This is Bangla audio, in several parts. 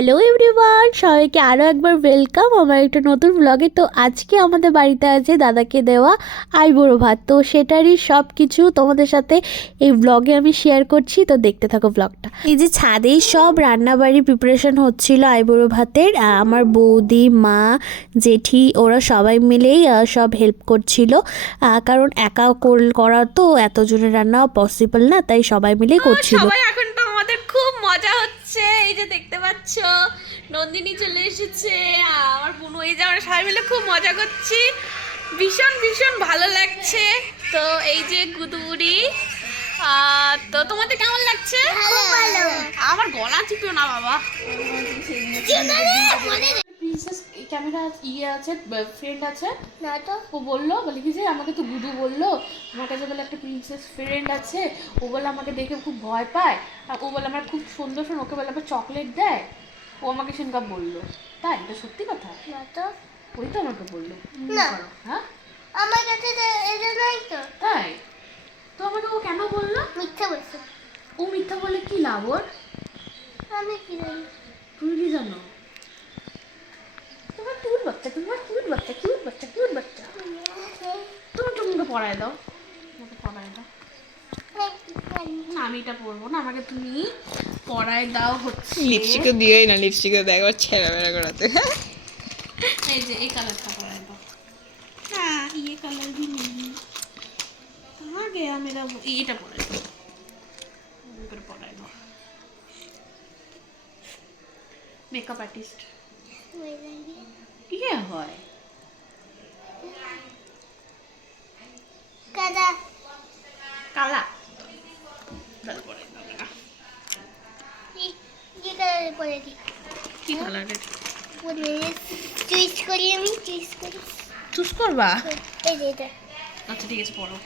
হ্যালো এভরিওয়ান, সবাইকে আরও একবার ওয়েলকাম আমার একটা নতুন ব্লগে। তো আজকে আমাদের বাড়িতে আছে দাদাকে দেওয়া আইবুড়ো ভাত, তো সেটারই সব কিছু তোমাদের সাথে এই ব্লগে আমি শেয়ার করছি। তো দেখতে থাকো ব্লগটা। এই যে ছাদেই সব রান্নাবাড়ির প্রিপারেশন হচ্ছিল আইবুড়ো ভাতের। আমার বৌদি, মা, জেঠি ওরা সবাই মিলেই সব হেল্প করছিল, কারণ একা করা তো এতজনের রান্না পসিবল না, তাই সবাই মিলেই করছিল। সবাই এখন তো আমাদের খুব মজা হচ্ছে। এই যে দেখতে পাচ্ছ নন্দিনী চলে এসেছে, আমার বোনু, এই যে আমরা সবাই মিলে খুব মজা করছি, ভীষণ ভীষণ ভালো লাগছে। তো এই যে গুদুরি, তো তোমাদের কেমন লাগছে? খুব ভালো। আমার গলা চিপিও না বাবা। প্রিন্সেস ক্যামেরা ইয়ে আছে, ফ্রেন্ড আছে না তো ও বললো, বলে কি যে আমাকে তো গুডু বললো আমার কাছে বলে একটা প্রিন্সেস ফ্রেন্ড আছে, ও বলে আমাকে দেখে খুব ভয় পায়, আর ও বলে আমার খুব সুন্দর সুন্দর, ওকে বলে আবার চকলেট দেয়, ও আমাকে সেনকা বললো। তাই এটা সত্যি কথা? না তো ওই তো আমাকে বললো। না। হ্যাঁ আমার কাছে তো এটা নাই তো। তাই? তো আমাকে ও কেন বললো? মিথ্যা বলছে। ও মিথ্যা বলে কি লাভ ওর? আমি কি জানি? তুমি কি জানো? তোমার কিউট বাচ্চা, তোমার কিউট বাচ্চা, কিউট বাচ্চা, কিউট বাচ্চা। তুমি তোমাকে পড়ায় দাও, আমাকে পড়ায় দাও। না আমি এটা পরবো না, আমাকে তুমি পড়ায় দাও। হচ্ছে লিপস্টিকও দিয়েই না, লিপস্টিকও দেয় একবার ছেঁড়া বেড়া করাতে। এই যে এই কালারটা পড়ায় দাও। হ্যাঁ ये कलर भी नहीं, कहाँ गया मेरा वो? এটা পড়ায় দাও, করে পড়ায় দাও। মেকআপ আর্টিস্ট কি হয়? কাদা কালা কালার পড়ায় দাও না। কি কালার পরে দি? কি কালারের পরে চুজ করি, আমি চুজ করি। চুজ করবা? এই যে এটা। আচ্ছা ঠিক আছে পড়ো।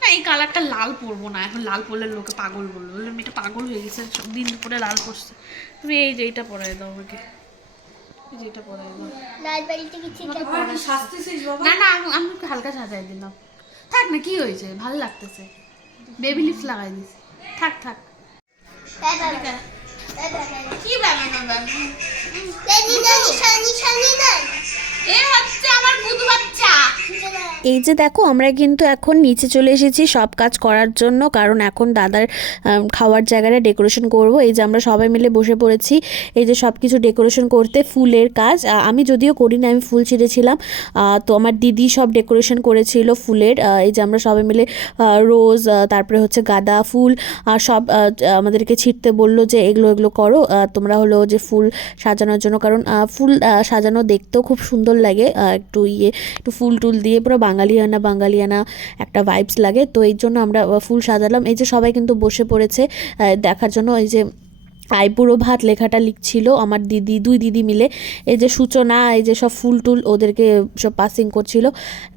না এই কালারটা লাল পরবো না, এখন লাল পরলে লোকে পাগল বলবে, বলবে মেয়েটা পাগল হয়ে গেছে, সব দিন দুপুরে লাল পরছে। তুমি এই যে এইটা পরাই দাও আমাকে, এই যে এটা পরাই দাও। লাল বাড়িতে কিছু না না আমি একটু হালকা সাজাই দিলাম। থাক না, কি হয়েছে, ভালো লাগতেছে, বেবি লিপস লাগাই দিছি। থাক থাক। কি ব্যাপার? এ হচ্ছে আমার গুদু বাচ্চা। এই যে দেখো আমরা কিন্তু এখন নিচে চলে এসেছি সব কাজ করার জন্য, কারণ এখন দাদার খাওয়ার জায়গাটা ডেকোরেশন করব। এই যে আমরা সবাই মিলে বসে পড়েছি এই যে সব কিছু ডেকোরেশন করতে, ফুলের কাজ। আমি যদিও করি না, আমি ফুল ছিঁড়েছিলাম, তো আমার দিদি সব ডেকোরেশন করেছিল ফুলের। এই যে আমরা সবাই মিলে রোজ, তারপরে হচ্ছে গাঁদা ফুল সব আমাদেরকে ছিঁড়তে বললো যে এগুলো এগুলো করো তোমরা, হলো যে ফুল সাজানোর জন্য, কারণ ফুল সাজানো দেখতেও খুব সুন্দর লাগে, একটু ফুল টুল দিয়ে পুরো বাঙালিয়ানা একটা ভাইবস লাগে। তো এই জন্য আমরা ফুল সাজালাম। এই যে সবাই কিন্তু বসে পড়েছে দেখার জন্য। এই যে আইবুড়ো ভাত লেখাটা লিখছিল আমার দিদি, দুই দিদি মিলে। এই যে সূচনা, এই যে সব ফুল টুল ওদেরকে সব পাসিং করছিল।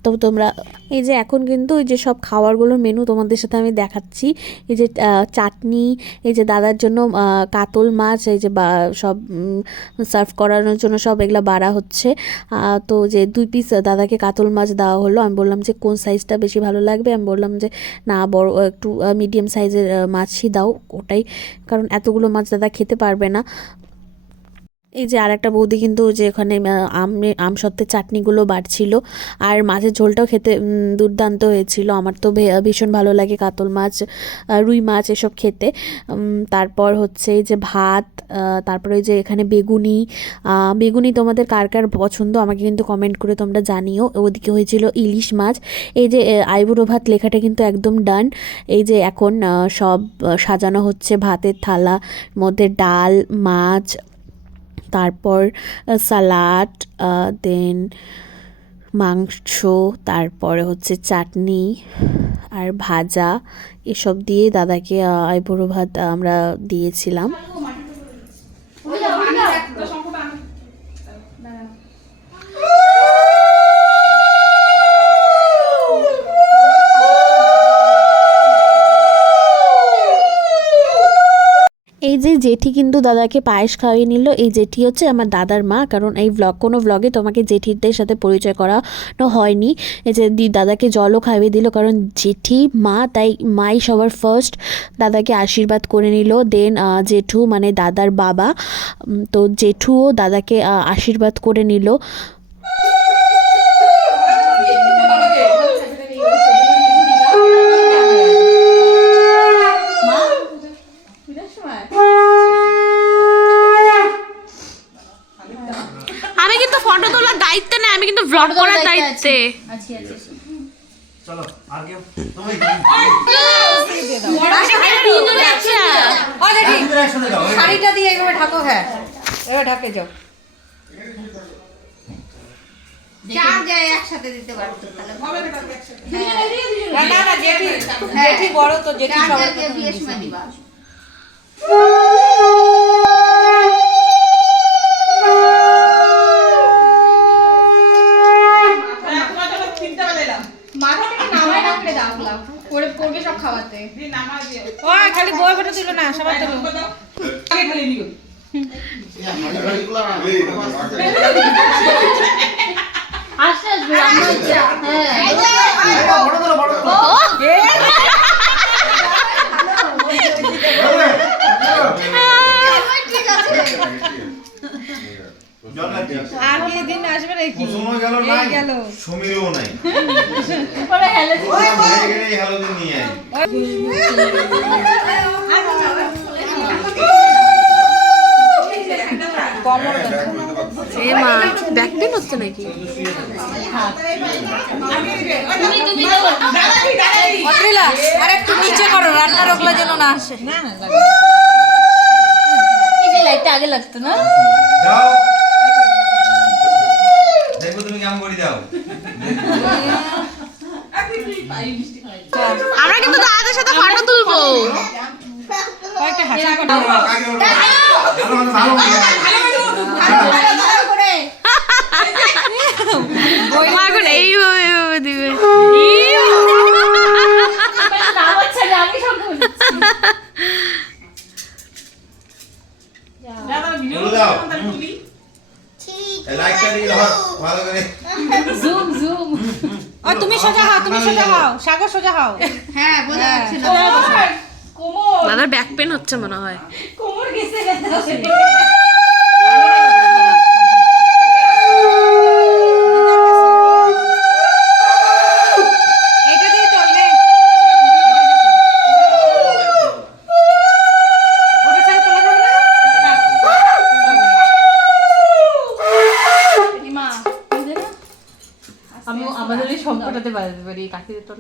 তো তোমরা এই যে এখন কিন্তু এই যে সব খাবারগুলোর মেনু তোমাদের সাথে আমি দেখাচ্ছি। এই যে চাটনি, এই যে দাদার জন্য কাতল মাছ, এই যে সব সার্ভ করানোর জন্য সব এগুলো বাড়া হচ্ছে। তো যে 2 পিস দাদাকে কাতল মাছ দেওয়া হলো। আমি বললাম যে কোন সাইজটা বেশি ভালো লাগবে, আমি বললাম যে না বড় একটু মিডিয়াম সাইজের মাছই দাও ওটাই, কারণ এতগুলো মাছ দাদা খেতে পারবে না। এই যে আর একটা বৌদি কিন্তু যে এখানে আমসত্ত্বের চাটনিগুলো বাড়ছিল, আর মাছের ঝোলটাও খেতে দুর্দান্ত হয়েছিল। আমার তো ভীষণ ভালো লাগে কাতল মাছ, রুই মাছ এসব খেতে। তারপর হচ্ছে এই যে ভাত, তারপরে ওই যে এখানে বেগুনি তোমাদের কার কার পছন্দ আমাকে কিন্তু কমেন্ট করে তোমরা জানিও। ওদিকে হয়েছিল ইলিশ মাছ। এই যে আইবুড়ো ভাত লেখাটা কিন্তু একদম ডান। এই যে এখন সব সাজানো হচ্ছে ভাতের থালা মধ্যে, ডাল, মাছ, তারপর সালাড, দেন মাংস, তারপরে হচ্ছে চাটনি আর ভাজা, এসব দিয়ে দাদাকে আইবুড়ো ভাত আমরা দিয়েছিলাম। এই যে জেঠি কিন্তু দাদাকে পায়েস খাওয়িয়ে নিল। এই জেঠি হচ্ছে আমার দাদার মা, কারণ এই কোনো ব্লগে তোমাকে জেঠিদের সাথে পরিচয় করানো হয়নি। এই যে দাদাকে জলও খাইয়ে দিল, কারণ জেঠি মা, তাই মাই সবার ফার্স্ট দাদাকে আশীর্বাদ করে নিল। দেন জেঠু মানে দাদার বাবা, তো জেঠুও দাদাকে আশীর্বাদ করে নিল। আমি কিন্তু ফটো তোলার দায়িত্বে না, আমি কিন্তু ব্লগ করার দায়িত্বে। চলো আর কেউ একসাথে যাও শাড়িটা দিয়ে এইভাবে ঢাকো। হ্যাঁ এবার ঢাকে যাও। চার যায় একসাথে দিতে পারতো তাহলে না না জেঠি জেঠি বড় তো জেঠি চার সবার যায় বিয়ের সময় দিবা। ও খালি বই ফটো দিল না, সবাই তো ঠিক আছে আর কি দিন আসবে নাকি? সময় গেল এই নাই গেল। সমীরও নাই পরে হ্যালোজিন নিয়ে আই এ মা ব্যাক পেন হচ্ছে নাকি? অত্রিলা আর একটু নিচে করো, রান্নার ওগুলো যেন না আসে। না না এই যে লাইটটা আগে লাগতো না। যাও দেখো তুমি কেমন করে দাও আমরা কিন্তু দাদাদের সাথে ফটো তুলবো। কয়েকটা হাসি করো। মা এখন এইভাবে দিবে। বলে দাও লাইকটা দিয়ে দাও ভালো করে জুম জুম। ও তুমি সোজা হও, তুমি সোজা হও, সাগর সোজা হও। হ্যাঁ বোঝা যাচ্ছে না। দাদার ব্যাক পেন হচ্ছে মনে হয়। এটা দিয়ে চলবে। ওটা ছাড়া তোলা যাবে না? মা আমি আমাদের এই সম্পর্কটাতে বাজাতে পারি, কাকিদের তো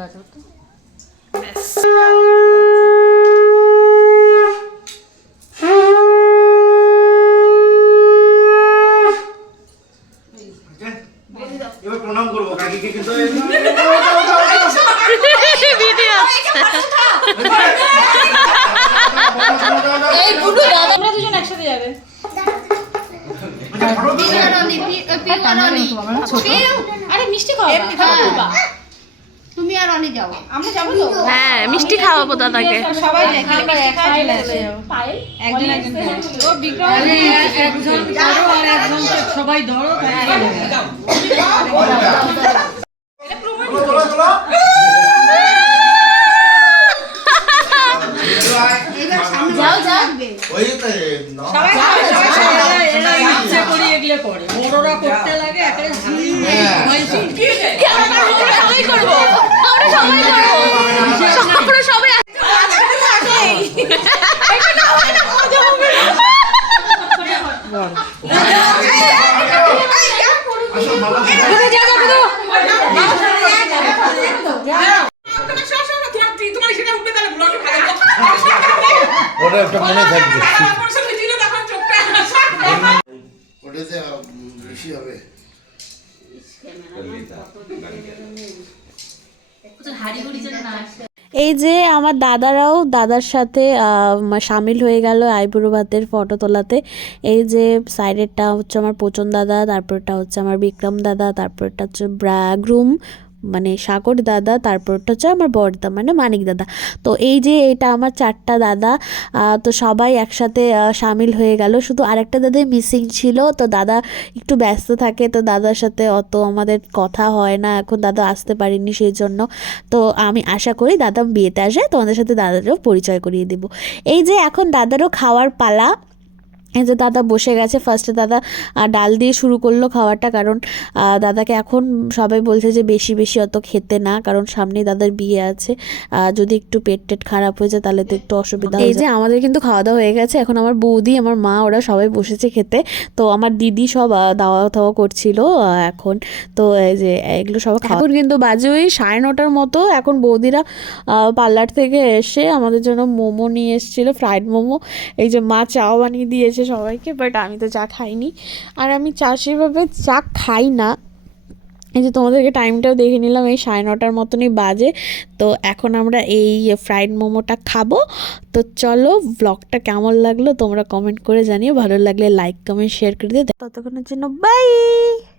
বাজাবো তো। এবার প্রণাম করবো কাকিকে কিন্তু এই বুড়ো দাদা আমরা দুজন একসাথে যাবে। আরে মিষ্টি খাওয়া। তুমি আর অনি যাও। আমরা যাবো তো। হ্যাঁ মিষ্টি খাওয়াবো দাদাকে। সবাই যায়, খালি মিষ্টি খাওয়া চলে আসে। একজন একজন করে। ও বিক্রম একজন ধরো আর একজন সবাই ধরো তাই যাও যাও ওই তো সবাই এরা ইচ্ছে করে এগুলো করে, বড়রা করতে লাগে একটা সবাই করবো, আমরা সবাই করবো, আমরা সবাই ওটা একটা মনে থাকবে ওটাতে বেশি হবে এই যে আমার দাদারাও দাদার সাথে সামিল হয়ে গেল আইবুড়ো ভাতের ফটো তোলাতে। এই যে সাইডেরটা হচ্ছে আমার পোচন দাদা, তারপরটা হচ্ছে আমার বিক্রম দাদা, তারপরটা হচ্ছে গ্রুম মানে সাগর দাদা, তারপরটা হচ্ছে আমার বড়দা মানে মানিক দাদা। তো এই যে এটা আমার 4টা দাদা, তো সবাই একসাথে সামিল হয়ে গেল। শুধু আরেকটা দাদা মিসিং ছিল, তো দাদা একটু ব্যস্ত থাকে, তো দাদার সাথে অত আমাদের কথা হয় না, এখন দাদা আসতে পারেনি সেই জন্য। তো আমি আশা করি দাদা বিয়েতে আসে, তোমাদের সাথে দাদারও পরিচয় করিয়ে দেব। এই যে এখন দাদারও খাওয়ার পালা। এই যে দাদা বসে গেছে, ফার্স্টে দাদা ডাল দিয়ে শুরু করলো খাওয়াটা, কারণ দাদাকে এখন সবাই বলছে যে বেশি বেশি অত খেতে না, কারণ সামনেই দাদার বিয়ে আছে, যদি একটু পেট টেট খারাপ হয়ে যায় তাহলে তো একটু অসুবিধা হয়ে যায়। এই যে আমাদের কিন্তু খাওয়া দাওয়া হয়ে গেছে, এখন আমার বৌদি আমার মা ওরা সবাই বসেছে খেতে। তো আমার দিদি সব দাওয়া দাওয়া করছিল এখন। তো এই যে এগুলো সব এখন কিন্তু বাজে ওই 9:30 মতো। এখন বৌদিরা পার্লার থেকে এসে আমাদের জন্য মোমো নিয়ে এসেছিলো, ফ্রাইড মোমো। এই যে মা চাও বানিয়ে দিয়েছে সবাইকে, বাট আমি তো চা খাইনি, আর আমি চা সেভাবে চা খাই না। এই যে তোমাদেরকে টাইমটাও দেখে নিলাম, এই 9:30 মতনই বাজে। তো এখন আমরা এই ফ্রাইড মোমোটা খাবো। তো চলো, ব্লগটা কেমন লাগলো তোমরা কমেন্ট করে জানিও, ভালো লাগলে লাইক কমেন্ট শেয়ার করে দিও। ততক্ষণের জন্য বাই।